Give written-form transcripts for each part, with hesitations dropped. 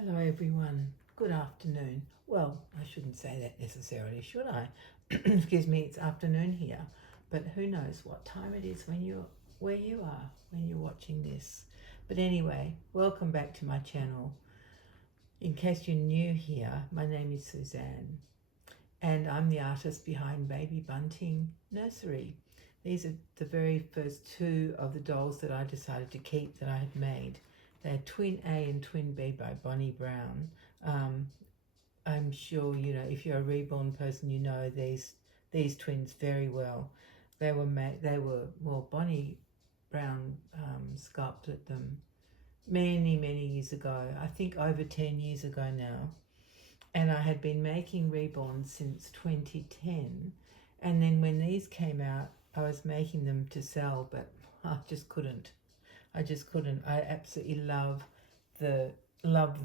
Hello everyone, good afternoon. Well, I shouldn't say that necessarily, should I? Excuse me, it's afternoon here, but who knows what time it is where you are when you're watching this. But anyway, welcome back to my channel. In case you're new here, my name is Suzanne and I'm the artist behind Baby Bunting Nursery. These are the very first two of the dolls that I decided to keep that I had made. They're Twin A and Twin B by Bonnie Brown. I'm sure, you know, if you're a reborn person, you know these twins very well. Bonnie Brown sculpted them many years ago, I think over 10 years ago now. And I had been making reborns since 2010. And then when these came out, I was making them to sell, but I just couldn't. I absolutely love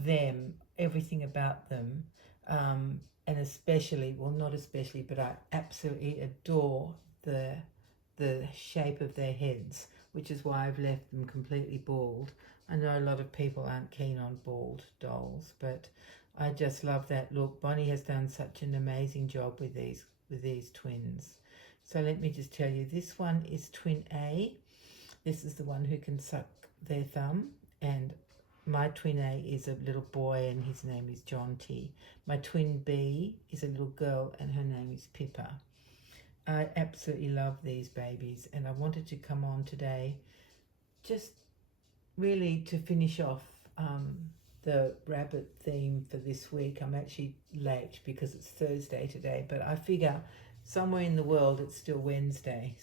them, everything about them. And especially, well, not especially, but I absolutely adore the shape of their heads, which is why I've left them completely bald. I know a lot of people aren't keen on bald dolls, but I just love that look. Bonnie has done such an amazing job with these twins. So let me just tell you, this one is Twin A. This is the one who can suck their thumb, and my Twin A is a little boy and his name is Jonty. My Twin B is a little girl and her name is Pippa. I absolutely love these babies, and I wanted to come on today just really to finish off the rabbit theme for this week. I'm actually late because it's Thursday today, but I figure somewhere in the world it's still Wednesday,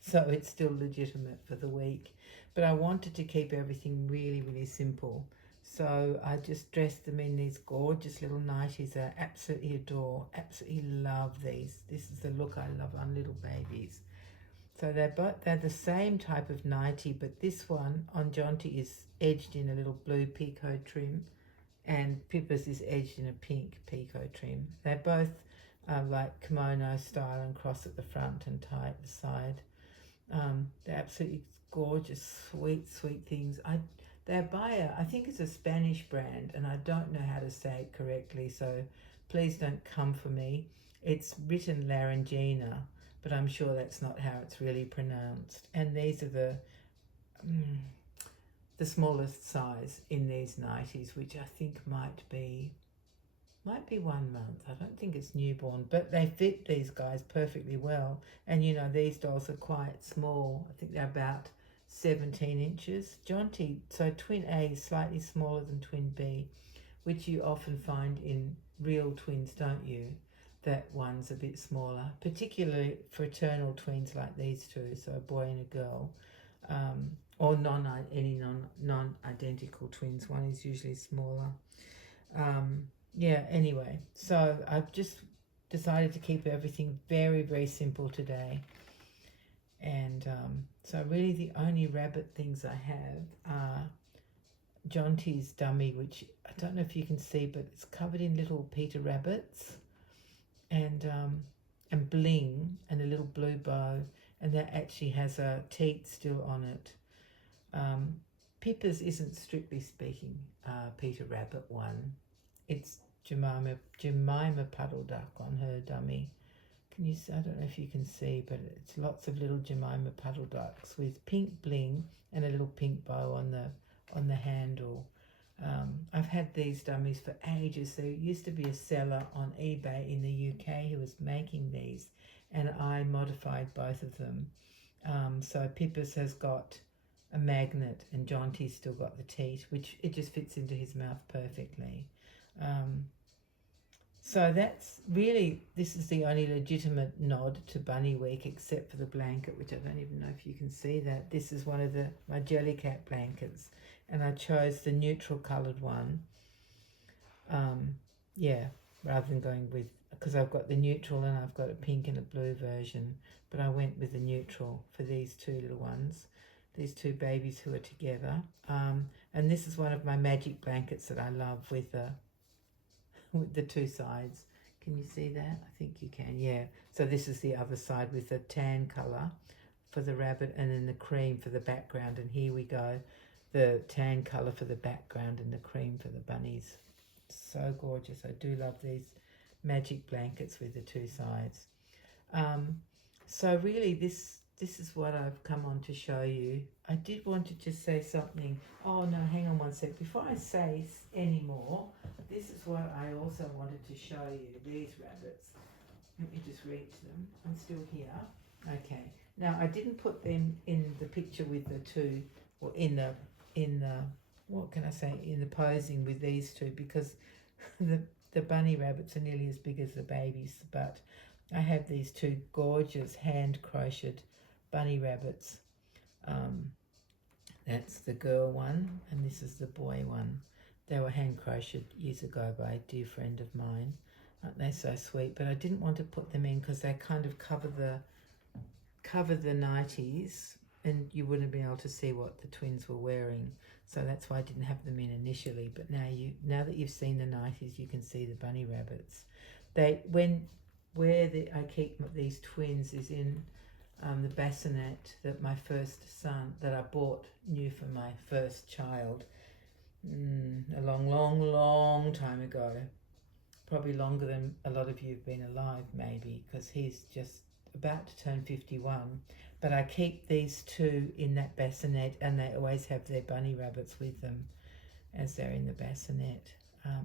so it's still legitimate for the week. But I wanted to keep everything really simple. So I just dressed them in these gorgeous little nighties I absolutely adore, absolutely love these. This is the look I love on little babies. So they're the same type of nightie, but this one on Jonty is edged in a little blue picot trim, and Pippa's is edged in a pink picot trim. They're both like kimono style and cross at the front and tie at the side. They're absolutely gorgeous, sweet things. They're by I think it's a Spanish brand, and I don't know how to say it correctly, so please don't come for me. It's written Laranjinha, but I'm sure that's not how it's really pronounced. And these are the smallest size in these nighties, which I think might be 1 month. I don't think it's newborn, but they fit these guys perfectly well. And you know, these dolls are quite small. I think they're about 17 inches. Jonty, so Twin A is slightly smaller than Twin B, which you often find in real twins, don't you? That one's a bit smaller, particularly fraternal twins like these two, so a boy and a girl, or non-identical twins. One is usually smaller. Yeah, anyway, so I've just decided to keep everything very simple today. And so really the only rabbit things I have are Jonty's dummy, which I don't know if you can see, but it's covered in little Peter rabbits and bling and a little blue bow, and that actually has a teat still on it. Pippa's isn't strictly speaking Peter Rabbit one. It's Jemima Puddle Duck on her dummy. Can you see? I don't know if you can see, but it's lots of little Jemima Puddle Ducks with pink bling and a little pink bow on the handle. I've had these dummies for ages. There used to be a seller on eBay in the UK who was making these, and I modified both of them. So Pippa's has got a magnet and Jonty's still got the teat, which it just fits into his mouth perfectly. So that's really, this is the only legitimate nod to Bunny Week, except for the blanket, which I don't even know if you can see that. This is one of my Jellycat blankets, and I chose the neutral coloured one. Yeah, rather than going with, because I've got the neutral and I've got a pink and a blue version, but I went with the neutral for these two little ones, these two babies who are together. And this is one of my magic blankets that I love with the two sides. Can you see that? I think you can, yeah. So this is the other side with the tan colour for the rabbit and then the cream for the background. And here we go, the tan colour for the background and the cream for the bunnies. So gorgeous. I do love these magic blankets with the two sides. So really this is what I've come on to show you. I did want to just say something. Oh no, hang on one sec. Before I say any more, this is what I also wanted to show you, these rabbits. Let me just read to them. I'm still here. Okay. Now I didn't put them in the picture with the two, or in the what can I say, in the posing with these two, because the bunny rabbits are nearly as big as the babies, but I have these two gorgeous hand crocheted bunny rabbits. That's the girl one, and this is the boy one. They were hand crocheted years ago by a dear friend of mine. Aren't they so sweet? But I didn't want to put them in because they kind of cover the nighties, and you wouldn't be able to see what the twins were wearing. So that's why I didn't have them in initially. But now that you've seen the nighties, you can see the bunny rabbits. I keep these twins is in the bassinet that my first son, that I bought new for my first child a long time ago. Probably longer than a lot of you have been alive, maybe, because he's just about to turn 51. But I keep these two in that bassinet, and they always have their bunny rabbits with them as they're in the bassinet.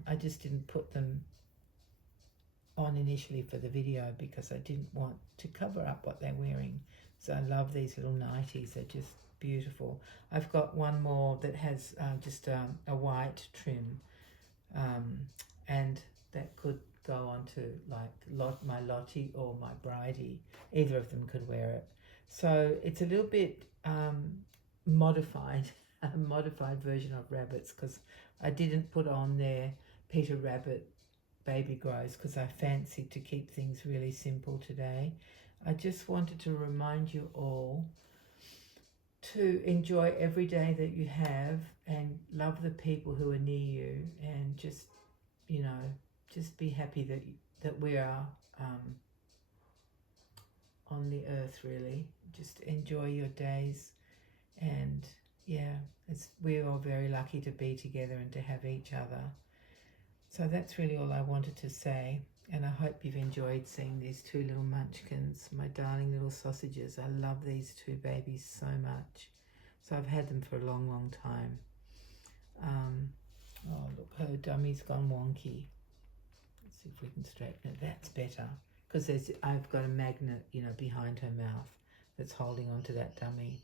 I just didn't put them on initially for the video because I didn't want to cover up what they're wearing. So I love these little nighties. They're just beautiful. I've got one more that has just a white trim, and that could go on to like my Lottie or my Bridie. Either of them could wear it. So it's a little bit modified, a modified version of rabbits, because I didn't put on their Peter Rabbit baby grows because I fancied to keep things really simple today. I just wanted to remind you all to enjoy every day that you have and love the people who are near you, and just, you know, just be happy that we are on the earth, really. Just enjoy your days, and yeah, we're all very lucky to be together and to have each other. So that's really all I wanted to say, and I hope you've enjoyed seeing these two little munchkins, my darling little sausages. I love these two babies so much. So I've had them for a long time. Oh look, her dummy's gone wonky. Let's see if we can straighten it. That's better, because I've got a magnet, you know, behind her mouth that's holding onto that dummy.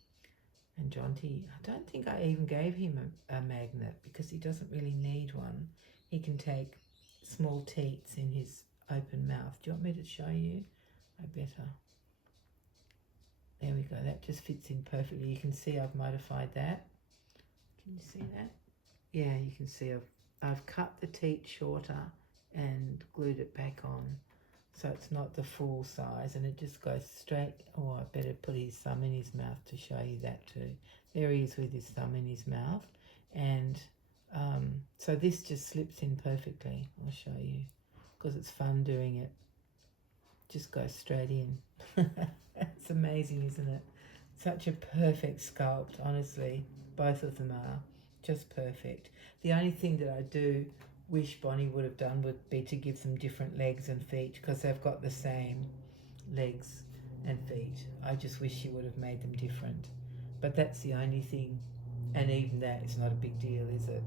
And Jonty, I don't think I even gave him a magnet because he doesn't really need one. He can take small teats in his open mouth. Do you want me to show you? I better. There we go. That just fits in perfectly. You can see I've modified that. Can you see that? Yeah, you can see I've cut the teat shorter and glued it back on, so it's not the full size, and it just goes straight. Oh, I better put his thumb in his mouth to show you that too. There he is with his thumb in his mouth, and so this just slips in perfectly. I'll show you, because it's fun doing it. Just goes straight in. It's amazing, isn't it? Such a perfect sculpt, honestly. Both of them are just perfect. The only thing that I do wish Bonnie would have done would be to give them different legs and feet, because they've got the same legs and feet. I just wish she would have made them different. But that's the only thing, and even that is not a big deal, is it?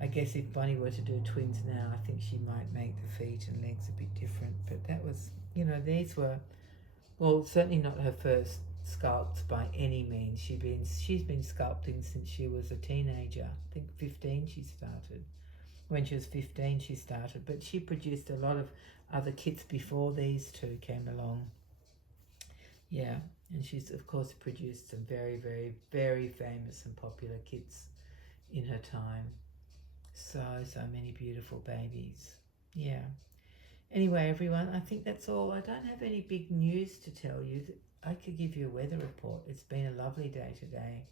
I guess if Bonnie were to do twins now, I think she might make the feet and legs a bit different. But that was, you know, these were, well, certainly not her first sculpts by any means. She's been sculpting since she was a teenager. I think 15 she started. When she was 15 she started, but she produced a lot of other kits before these two came along. Yeah, and she's of course produced some very famous and popular kits in her time. So many beautiful babies. Yeah. Anyway, everyone, I think that's all. I don't have any big news to tell you. I could give you a weather report. It's been a lovely day today.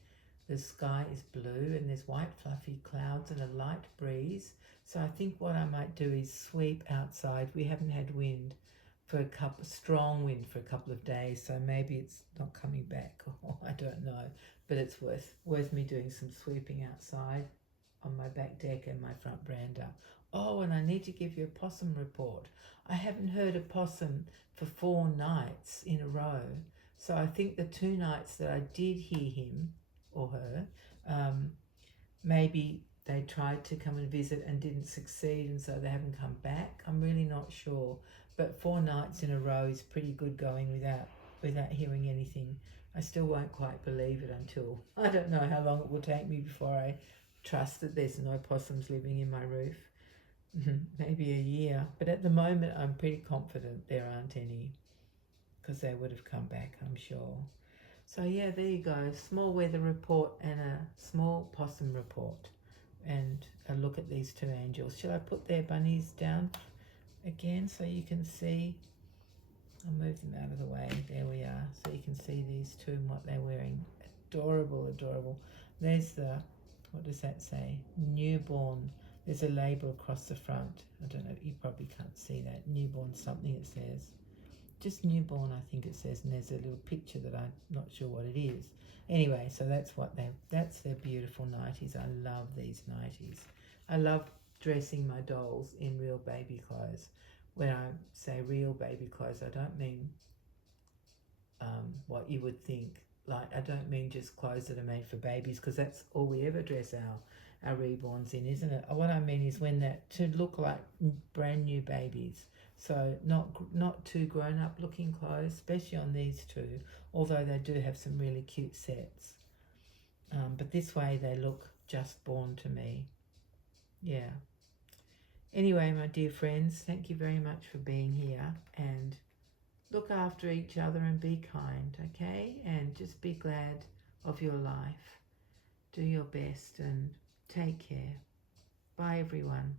The sky is blue and there's white fluffy clouds and a light breeze. So I think what I might do is sweep outside. We haven't had wind for strong wind for a couple of days, so maybe it's not coming back. I don't know, but it's worth me doing some sweeping outside. on my back deck and my front veranda. Oh, and I need to give you a possum report. I haven't heard a possum for 4 nights in a row. So I think the 2 nights that I did hear him or her, maybe they tried to come and visit and didn't succeed, and so they haven't come back. I'm really not sure. But 4 nights in a row is pretty good going without hearing anything. I still won't quite believe it until, I don't know how long it will take me before I trust that there's no possums living in my roof. Maybe a year. But at the moment, I'm pretty confident there aren't any, because they would have come back, I'm sure. So yeah, there you go. Small weather report and a small possum report. And a look at these 2 angels. Shall I put their bunnies down again so you can see? I'll move them out of the way. There we are. So you can see these 2 and what they're wearing. Adorable, adorable. There's the, what does that say? Newborn. There's a label across the front. I don't know, you probably can't see that. Newborn something it says. Just newborn, I think it says, and there's a little picture that I'm not sure what it is. Anyway, so that's their beautiful nighties. I love these nighties. I love dressing my dolls in real baby clothes. When I say real baby clothes, I don't mean what you would think. Like, I don't mean just clothes that are made for babies, because that's all we ever dress our reborns in, isn't it? What I mean is when that to look like brand new babies. So not too grown up looking clothes, especially on these 2, although they do have some really cute sets. But this way they look just born to me. Yeah. Anyway, my dear friends, thank you very much for being here, and look after each other and be kind, okay? And just be glad of your life. Do your best and take care. Bye, everyone.